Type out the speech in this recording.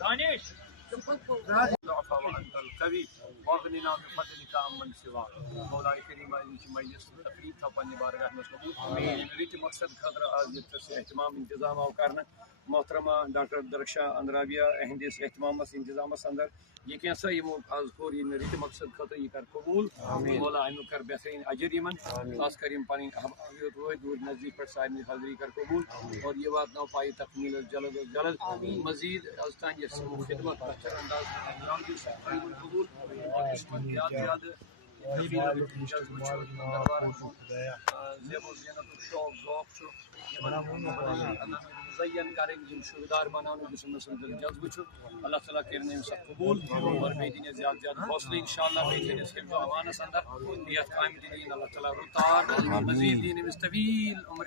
دانش ضعف وانت القوي واغننا بفضلك عمن سواك مولاي كريم عليك مجلس تقریب تھا پنہ بارگاہ میں قبول رت مقصد خاطر آج یہ اہتمام انتظام آو کرنا محترمہ ڈاکٹر درخشاں اندرابیہ اہندس اہتمامس انتظامس اندر یہ کینسا آز کور یہ رت مقصد خاطر یہ کر قبول مولا امیک کر بہترین اجر یمن خاص کر یم پن دور نزدیک پہ سارے حاضری کر قبول اور یہ واتنو پائی تکمیل جلد از جلد مزید از تان یہ خدمت بہتر انداز میں انجام دی سکتے قبول اور اس میں زیادہ مزین کریں شوردار بنانا جذب اللہ تعالیٰ کرنے سب قبول اور بیدین زیادہ زیادہ حوصلہ انشاءاللہ بیدین اس حفظ و امانس اندر بیت قائم دین اللہ تعالیٰ رتار مزید دین مستویل عمر